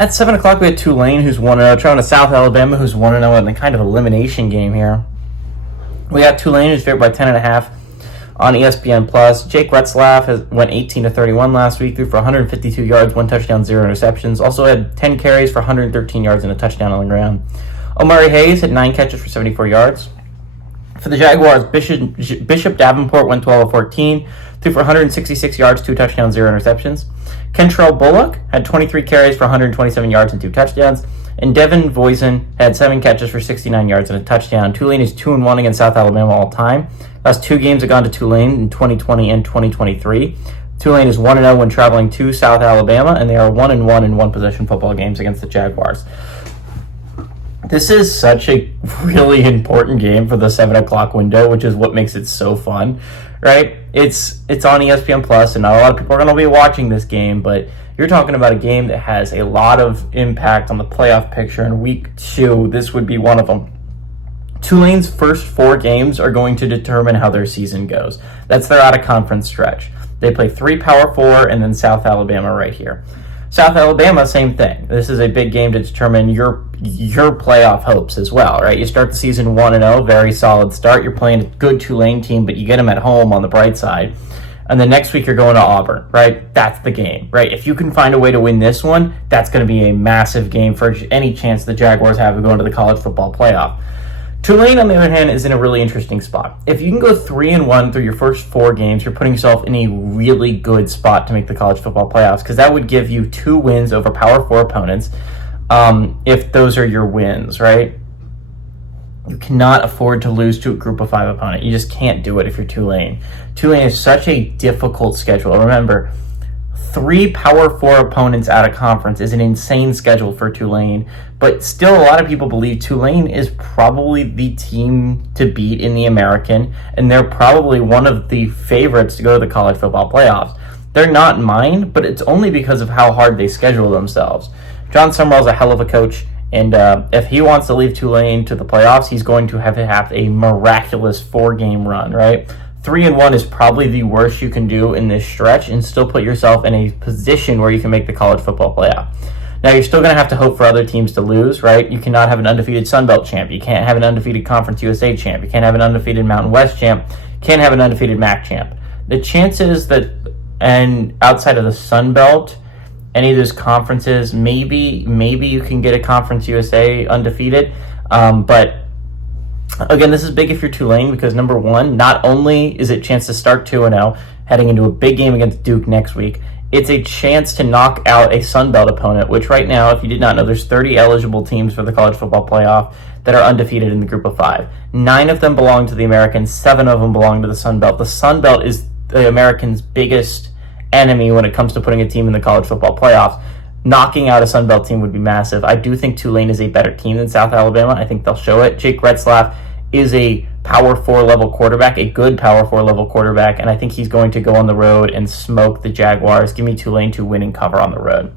At 7 o'clock, we had Tulane, who's 1-0, traveling to South Alabama, who's 1-0 in a kind of elimination game here. We got Tulane, who's favored by 10.5 on ESPN+. Jake Retzlaff went 18-31 last week, threw for 152 yards, 1 touchdown, 0 interceptions. Also had 10 carries for 113 yards and a touchdown on the ground. Omari Hayes had 9 catches for 74 yards. For the Jaguars, Bishop Davenport went 12-14, threw for 166 yards, 2 touchdowns, 0 interceptions. Kentrell Bullock had 23 carries for 127 yards and 2 touchdowns. And Devin Voisin had 7 catches for 69 yards and a touchdown. Tulane is 2-1 against South Alabama all time. Last 2 games have gone to Tulane in 2020 and 2023. Tulane is 1-0 when traveling to South Alabama, and they are 1-1 in one-possession football games against the Jaguars. This is such a really important game for the 7 o'clock window, which is what makes it so fun, right? It's on ESPN Plus, and not a lot of people are going to be watching this game, but you're talking about a game that has a lot of impact on the playoff picture. In week 2, this would be one of them. Tulane's first 4 games are going to determine how their season goes. That's their out-of-conference stretch. They play 3 Power 4 and then South Alabama right here. South Alabama, same thing. This is a big game to determine your playoff hopes as well, right? You start the season 1-0, very solid start. You're playing a good Tulane team, but you get them at home on the bright side. And then next week you're going to Auburn, right? That's the game, right? If you can find a way to win this one, that's going to be a massive game for any chance the Jaguars have of going to the college football playoff. Tulane, on the other hand, is in a really interesting spot. If you can go 3-1 through your first 4 games, you're putting yourself in a really good spot to make the college football playoffs, because that would give you 2 wins over Power 4 opponents, if those are your wins, right? You cannot afford to lose to a Group of 5 opponent. You just can't do it if you're Tulane. Tulane is such a difficult schedule. Remember, 3 Power 4 opponents out of conference is an insane schedule for Tulane, but still a lot of people believe Tulane is probably the team to beat in the American, and they're probably one of the favorites to go to the college football playoffs. They're not mine, but it's only because of how hard they schedule themselves. John Summerall's a hell of a coach, and if he wants to leave Tulane to the playoffs, he's going to have a miraculous 4-game run, right? 3-1 is probably the worst you can do in this stretch and still put yourself in a position where you can make the college football playoff. Now, you're still going to have to hope for other teams to lose, right? You cannot have an undefeated Sun Belt champ. You can't have an undefeated Conference USA champ. You can't have an undefeated Mountain West champ. You can't have an undefeated MAC champ. The chances that, and outside of the Sun Belt, any of those conferences, maybe you can get a Conference USA undefeated, but again, this is big if you're Tulane because, number one, not only is it a chance to start 2-0, heading into a big game against Duke next week, it's a chance to knock out a Sun Belt opponent, which right now, if you did not know, there's 30 eligible teams for the college football playoff that are undefeated in the Group of 5. 9 of them belong to the Americans, 7 of them belong to the Sun Belt. The Sun Belt is the Americans' biggest enemy when it comes to putting a team in the college football playoffs. Knocking out a Sun Belt team would be massive. I do think Tulane is a better team than South Alabama. I think they'll show it. Jake Retzlaff is a Power 4 level quarterback, a good Power 4 level quarterback, and I think he's going to go on the road and smoke the Jaguars. Give me Tulane to win and cover on the road.